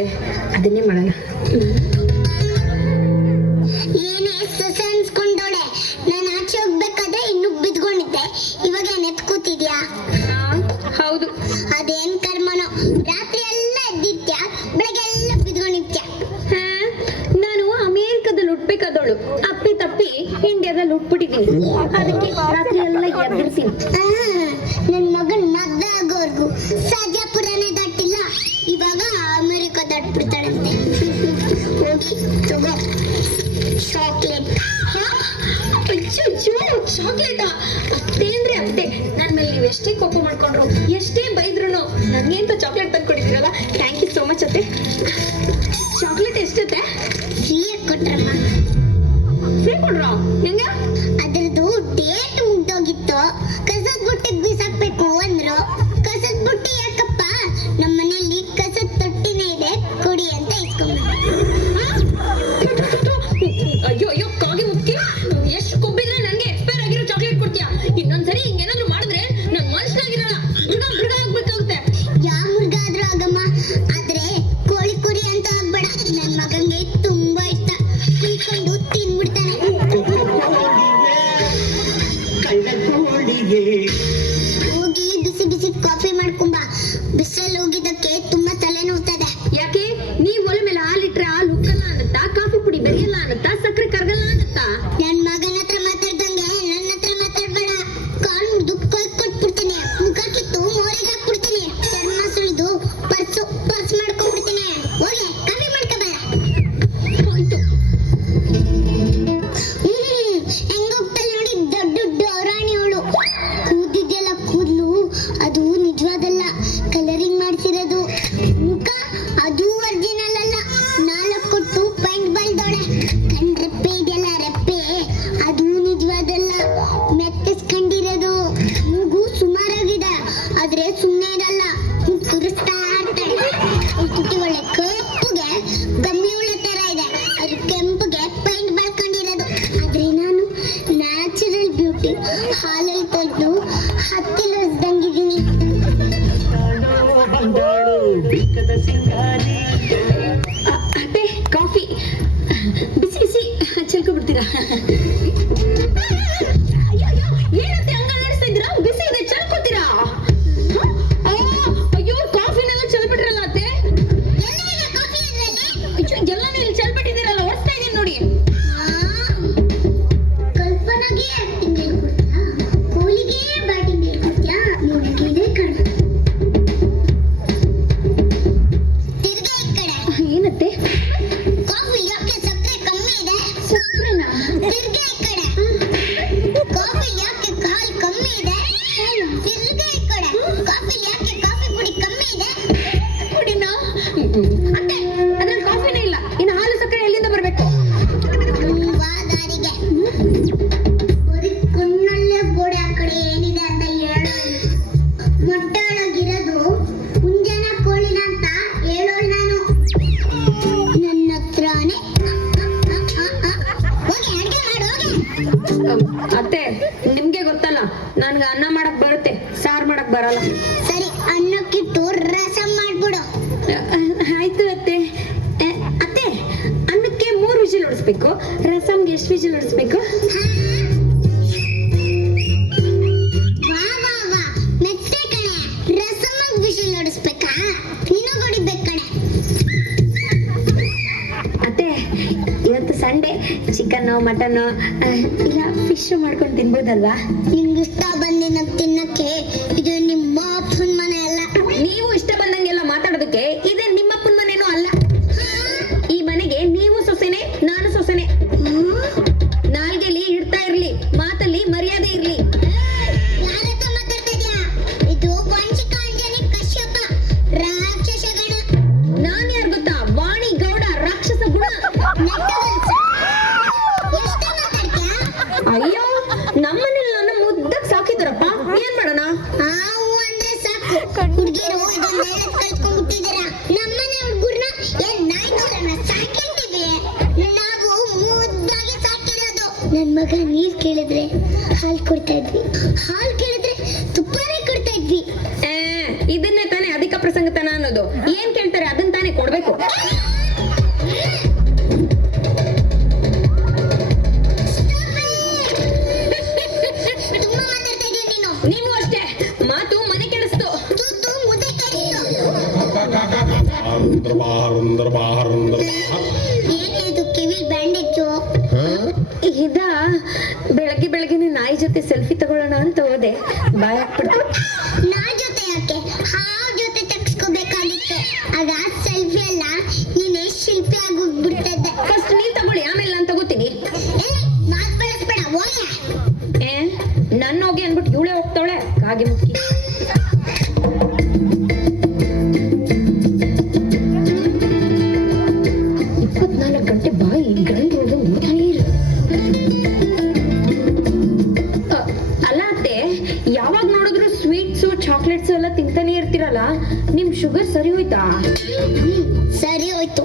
ಇದೆ. ಅದನ್ನೇ ಮಾಡೋಣ. ಏನೇ ಸೊಸೆ ಅನ್ಸ್ಕೊಂಡೋಡೆ ನಾನು ಆಚೆ ಹೋಗ್ಬೇಕಾದ್ರೆ ಇನ್ನು ಬಿದ್ಕೊಂಡಿದ್ದೆ ಇವಾಗ ನೆತ್ ಕೂತಿದ್ಯಾ ಹೌದು. ಅದೇನ್ ಕರ್ಮನೋ. ರಾತ್ರಿ ಎಲ್ಲ ಎದ್ದಿತ್ಯಾ ಬೆಳಗ್ಗೆ ಎಲ್ಲ ಬಿದ್ಕೊಂಡಿತ್ಯಾ ನಾನು ಅಮೇರಿಕಾದಲ್ಲಿ ಹುಟ್ಬೇಕಾದವಳು. ಅಪ್ಪಿ ತಪ್ಪಿ ಇಂಡಿಯಾದಲ್ಲಿ ಹುಟ್ಬಿಟ್ಟಿದ್ದೀನಿ. ಅದಕ್ಕೆ ರಾತ್ರಿ ಎಲ್ಲ ಎದ್ದಿರ್ತೀನಿ ನನ್ನ ಮಗನ ಮದ್ದ ಆಗೋರ್ಗು ಬಿಡ್ತಾಳಂತೆ ಹೋಗಿ ತಗೋ. ಚಾಕ್ಲೇಟ್ ಚಾಕ್ಲೇಟಾ ಅಷ್ಟೇ ಅಂದ್ರೆ ಅಷ್ಟೇ ನನ್ನ ಮೇಲೆ ನೀವು ಎಷ್ಟೇ ಕೋಪ ಮಾಡ್ಕೊಂಡ್ರು, ಎಷ್ಟೇ ಬೈದ್ರು ನನಗೇಂತ ಚಾಕ್ಲೇಟ್ ತಂದ್ಕೊಡಿ. ಮಾಡ್ಕೊಂಬ ಬಿಸ್ಲಲ್ಲಿ ಹೋಗಿದ್ದ ಹಾಲಲ್ಲಿ ತೆಗೆದು ಹತ್ತಿ ಅತ್ತೆ ನಿಮ್ಗೆ ಗೊತ್ತಲ್ಲ ನನ್ಗೆ ಅನ್ನ ಮಾಡಕ್ ಬರುತ್ತೆ ಸಾರ್ ಮಾಡಕ್ ಬರಲ್ಲ. ಸರಿ ಅನ್ನಕ್ಕೆ ಅನ್ನಕ್ಕಿಟ್ಟು ರಸಂ ಮಾಡ್ಬಿಡು. ಆಯ್ತು ಅತ್ತೆ. ಅತ್ತೆ ಅನ್ನಕ್ಕೆ ಮೂರು ವಿಜಿಲ್ ಹೊಡಿಸ್ಬೇಕು ರಸಂಗೆ ಎಷ್ಟು ವಿಜಿಲ್ ಹೊಡಿಸ್ಬೇಕು? ಚಿಕನ್ನು ಮಟನ್ನು ಇಲ್ಲ ಫಿಶ್ ಮಾಡ್ಕೊಂಡು ತಿನ್ಬೋದಲ್ವಾ? ನಿಮ್ಗೆ ಇಷ್ಟ ಬಂದಿನ ತಿನ್ನಕ್ಕೆ? ಇದು ನಿಮ್ಮ ಅಪ್ಪನ ಮನೆ ಅಲ್ಲ. ನೀವು ಇಷ್ಟ ಬಂದಂಗೆಲ್ಲ ಮಾತಾಡೋದಕ್ಕೆ ಇದೇ ನಮ್ಮನೆಲ್ಲ ನನ್ನ ಮುದ್ದಕ್ ಸಾಕಿದ್ರಪ್ಪ. ಏನ್ ಮಾಡೋಣ? ಹಾವು ಅಂದ್ರೆ ಸಾಕು. ಹುಡುಗಿರು ಕಲ್ತ್ಕೊಂಡ್ಬಿಟ್ಟಿದ್ದೀರಾ? ನಮ್ಮನೆ ಹುಡುಗರ್ನ ಏನ್ ನಾಯಿಗಳನ್ನ ಸಾಕಿರ್ತೀವಿ ನಾವು ಮುದ್ದಾಗಿ ಸಾಕಿರೋದು. ನನ್ ಮಗ ನೀ ಕೇಳಿದ್ರೆ ಹಾಲು ಕೊಡ್ತಾ ಇದ್ವಿ. ನೀನು ಅಷ್ಟೇ. ಮಾತು ಮನೆ ಕೆಡಿಸ್ತು. ಇದ ಬೆಳಗ್ಗೆ ಬೆಳಗ್ಗೆ ನಾಯಿ ಜೊತೆ ಸೆಲ್ಫಿ ತಗೊಳ್ಳೋಣ ಅಂತ ಹೋದೆ. ಬಾಯ್ ಹಾಕ್ಬಿಡ್ತು ಹಾಗೆ ಮುಕ್ಕಿ. ಇಪ್ಪತ್ನಾಲ್ಕು ಗಂಟೆ ಬಾಯಿ ಗಂಡು ಒಳಗೆ ಊಟನೇ ಇಲ್ಲ ಅಲ್ಲ ಅತ್ತೆ, ಯಾವಾಗ ನೋಡಿದ್ರು ಸ್ವೀಟ್ಸು ಚಾಕ್ಲೇಟ್ಸು ಎಲ್ಲಾ ತಿಂತಾನೆ ಇರ್ತೀರಲ್ಲ? ನಿಮ್ ಶುಗರ್ ಸರಿ ಹೋಯ್ತಾ? ಸರಿ ಹೋಯ್ತು.